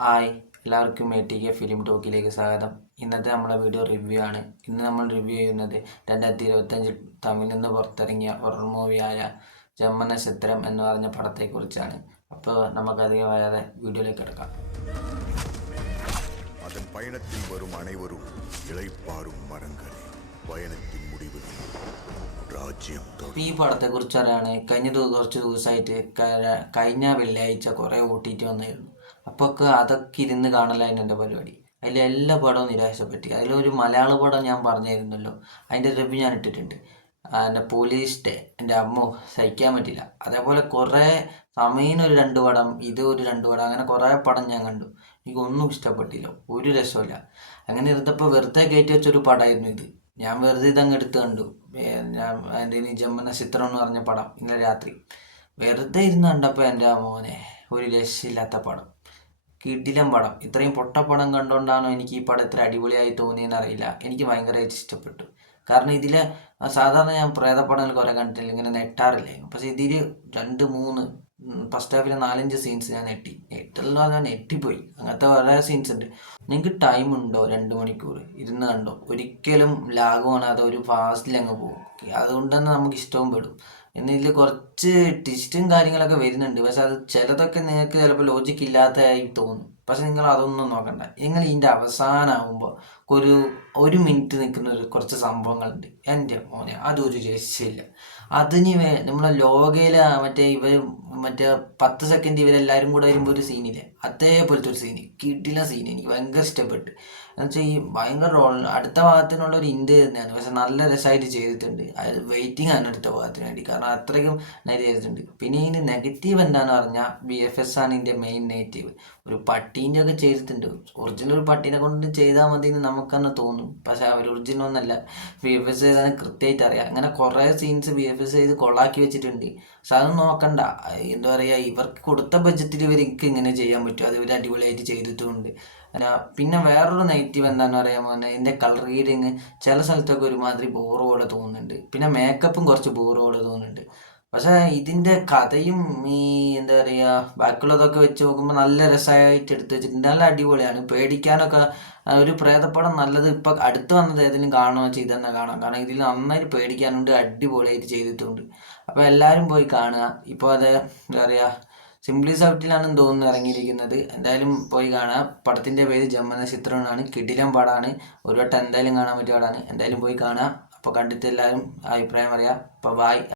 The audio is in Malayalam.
ഹായ് എല്ലാവർക്കും എ ടി കെ ഫിലിം ടോക്കിലേക്ക് സ്വാഗതം ഇന്നത്തെ നമ്മളെ വീഡിയോ റിവ്യൂ ആണ് ഇന്ന് നമ്മൾ റിവ്യൂ ചെയ്യുന്നത് രണ്ടായിരത്തി ഇരുപത്തഞ്ചിൽ തമിഴിൽ നിന്ന് പുറത്തിറങ്ങിയ ഹൊറർ മൂവിയായ ജന്മനക്ഷത്രം എന്ന് പറഞ്ഞ പടത്തെക്കുറിച്ചാണ് അപ്പോൾ നമുക്കധികം വരാതെ വീഡിയോയിലേക്ക് കിടക്കാം அதன் பயணத்தில் வரும் அனைவரும் இளைப்பாறும் மரங்களே பயணத்தின் முடிவில் ராஜ்யம் தொடரும் അപ്പോൾ ഈ പടത്തെക്കുറിച്ച് പറയുകയാണെങ്കിൽ കഴിഞ്ഞ ദിവ- കുറച്ച് ദിവസമായിട്ട് ക- കഴിഞ്ഞ വെള്ളിയാഴ്ച കുറേ ഓട്ടിയിട്ട് വന്നായിരുന്നു അപ്പോൾ ഒക്കെ അതൊക്കെ ഇരുന്ന് കാണലായിരുന്നു എന്റെ പരിപാടി. അതിൽ എല്ലാ പടവും നിരാശപ്പെട്ടി. അതിലൊരു മലയാള പടം ഞാൻ പറഞ്ഞിരുന്നല്ലോ അതിന്റെ റിവ്യൂ ഞാൻ ഇട്ടിട്ടുണ്ട്. എന്റെ പോലീസ് ഡേ എന്റെ അമ്മ സഹിക്കാൻ പറ്റില്ല. അതേപോലെ കുറേ സമയം ഒരു രണ്ട് പടം ഇത് ഒരു രണ്ട് പടം അങ്ങനെ കുറേ പടം ഞാൻ കണ്ടു. എനിക്കൊന്നും ഇഷ്ടപ്പെട്ടില്ല. ഒരു രസമില്ല അങ്ങനെ ഇരുന്നപ്പോൾ വെറുതെ കയറ്റി വെച്ചൊരു പടമായിരുന്നു ഇത്. ഞാൻ വെറുതെ ഇതങ്ങ് എടുത്ത് കണ്ടു. ഞാൻ എന്റെ ജമ്മന ചിത്രം എന്ന് പറഞ്ഞ പടം ഇന്നലെ രാത്രി. വെറുതെ ഇരുന്ന് കണ്ടപ്പോൾ എന്റെ മോനെ ഒരു രക്ഷയില്ലാത്ത പടം. കിടിലം പടം. ഇത്രയും പൊട്ട പടം കണ്ടുകൊണ്ടാണോ എനിക്ക് ഈ പടം ഇത്ര അടിപൊളിയായി തോന്നിയെന്ന് അറിയില്ല. എനിക്ക് ഭയങ്കരമായിട്ട് ഇഷ്ടപ്പെട്ടു. കാരണം ഇതിലെ സാധാരണ ഞാൻ പ്രേതപ്പടങ്ങൾ കുറേ കണ്ടിട്ടില്ല. ഇങ്ങനെ നെട്ടാറില്ലേ. പക്ഷേ ഇതിൽ രണ്ട് മൂന്ന് ഫസ്റ്റ് ഹാഫിലെ നാലഞ്ച് സീൻസ് ഞാൻ നെട്ടി. നെറ്റെന്ന് പറഞ്ഞാൽ നെട്ടിപ്പോയി. അങ്ങനത്തെ കുറേ സീൻസ് ഉണ്ട്. നിങ്ങൾക്ക് ടൈം ഉണ്ടോ രണ്ട് മണിക്കൂർ ഇരുന്ന് കണ്ടോ? ഒരിക്കലും ലാഗ് കാണാതെ ഒരു ഫാസ്റ്റിൽ അങ്ങ് പോകും. അതുകൊണ്ട് തന്നെ നമുക്ക് ഇഷ്ടവും പെടും. പിന്നെ ഇതിൽ കുറച്ച് ട്വിസ്റ്റും കാര്യങ്ങളൊക്കെ വരുന്നുണ്ട്. പക്ഷെ അത് ചിലതൊക്കെ നിങ്ങൾക്ക് ചിലപ്പോൾ ലോജിക്ക് ഇല്ലാത്തതായി തോന്നും. പക്ഷെ നിങ്ങൾ അതൊന്നും നോക്കണ്ട. നിങ്ങൾ ഇതിന്റെ അവസാനമാകുമ്പോൾ ഒരു ഒരു മിനിറ്റ് നിൽക്കുന്ന ഒരു കുറച്ച് സംഭവങ്ങളുണ്ട്. എന്റെ മോനെ അതൊരു രക്ഷയില്ല. അതിന് വേ നമ്മളെ ലോകയിൽ മറ്റേ ഇവർ മറ്റേ പത്ത് സെക്കൻഡ് ഇവരെല്ലാവരും കൂടെ വരുമ്പോൾ ഒരു സീനില്ലേ അതേപോലത്തെ ഒരു സീന് കിട്ടില്ല സീൻ എനിക്ക് ഭയങ്കര ഇഷ്ടപ്പെട്ടു. എന്നുവെച്ചാൽ ഈ ഭയങ്കര റോൾ അടുത്ത ഭാഗത്തിനുള്ള ഒരു ഇന്ത്യ തന്നെയാണ്. പക്ഷെ നല്ല രസമായിട്ട് ചെയ്തിട്ടുണ്ട്. അതായത് വെയിറ്റിംഗ് ആണ് അടുത്ത ഭാഗത്തിന് വേണ്ടി. കാരണം അത്രയ്ക്കും നേരെ ചെയ്തിട്ടുണ്ട് പിന്നെ ഇതിന് നെഗറ്റീവ് എന്താണെന്ന് പറഞ്ഞാൽ ബി എഫ് എസ് ആണ് ഇതിന്റെ മെയിൻ നെഗറ്റീവ് ഒരു പട്ടീന്റെ ഒക്കെ ചെയ്തിട്ടുണ്ട്. ഒറിജിനൽ പട്ടീനെ കൊണ്ട് ചെയ്താൽ മതി എന്ന് നമുക്കെന്നെ തോന്നും. പക്ഷെ അവർ ഒറിജിനൽ ഒന്നല്ല. വി എഫ് എസ് ചെയ്താൽ കൃത്യമായിട്ട് അറിയാം. അങ്ങനെ കുറേ സീൻസ് വി എഫ് എസ് ചെയ്ത് കൊള്ളാക്കി വെച്ചിട്ടുണ്ട്. പക്ഷെ അത് നോക്കണ്ട. എന്താ പറയുക ഇവർക്ക് കൊടുത്ത ബഡ്ജറ്റിൽ ഇവർക്ക് ഇങ്ങനെ ചെയ്യാൻ പറ്റും. അത് ഇവർ അടിപൊളിയായിട്ട് ചെയ്തിട്ടുമുണ്ട് പിന്നെ വേറൊരു നെഗറ്റീവ് എന്താണെന്ന് പറയാൻ പോകുന്നത് ഇതിന്റെ കളർ റീഡിങ് ചില സ്ഥലത്തൊക്കെ ഒരുമാതിരി ബോറ് പോലെ തോന്നുന്നുണ്ട്. പിന്നെ മേക്കപ്പും കുറച്ച് ബോറ് പോലെ തോന്നുന്നുണ്ട്. പക്ഷേ ഇതിന്റെ കഥയും ഈ എന്താ പറയുക ബാക്കിയുള്ളതൊക്കെ വെച്ച് നോക്കുമ്പോൾ നല്ല രസമായിട്ട് എടുത്ത് വെച്ചിട്ടുണ്ട്. നല്ല അടിപൊളിയാണ്. പേടിക്കാനൊക്കെ ഒരു പ്രേതപ്പടം നല്ലത് ഇപ്പം അടുത്ത് വന്നത് ഏതെങ്കിലും കാണുമോ ചെയ്ത് കാണാം. കാരണം ഇതിൽ നന്നായിട്ട് പേടിക്കാനുണ്ട് അടിപൊളിയായിട്ട് ചെയ്തിട്ടുണ്ട്. അപ്പോൾ എല്ലാവരും പോയി കാണുക. ഇപ്പോൾ അത് എന്താ പറയുക സിംപ്ലി സൗട്ടിലാണ് തോന്നുന്നു ഇറങ്ങിയിരിക്കുന്നത്. എന്തായാലും പോയി കാണാം പടത്തിന്റെ പേര് ജമ്മന ചിത്രമാണ് കിടിലം പാടാണ്. ഒരു വട്ടം എന്തായാലും കാണാൻ പറ്റിയ പാടാണ്. എന്തായാലും പോയി കാണാം അപ്പോൾ കണ്ടിട്ട് എല്ലാവരും അഭിപ്രായം അറിയാം അപ്പോൾ ബായ്